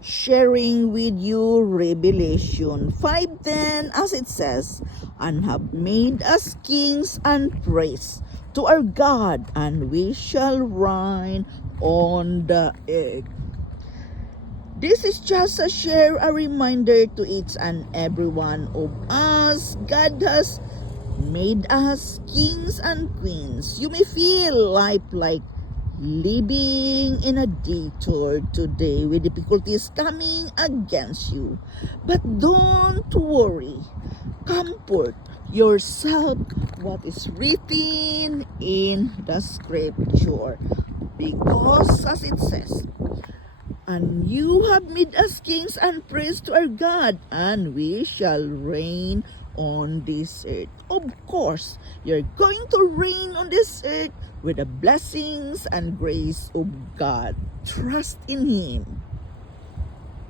sharing with you Revelation 5:10 as it says, and have made us kings and priests to our God, and we shall reign on the earth. This is just a reminder to each and every one of us. God has made us kings and queens. You may feel life like living in a detour today with difficulties coming against you. But don't worry. Comfort yourself what is written in the scripture. Because as it says, and you have made us kings and priests to our God, and we shall reign on this earth. Of course, you're going to reign on this earth with the blessings and grace of God. Trust in Him.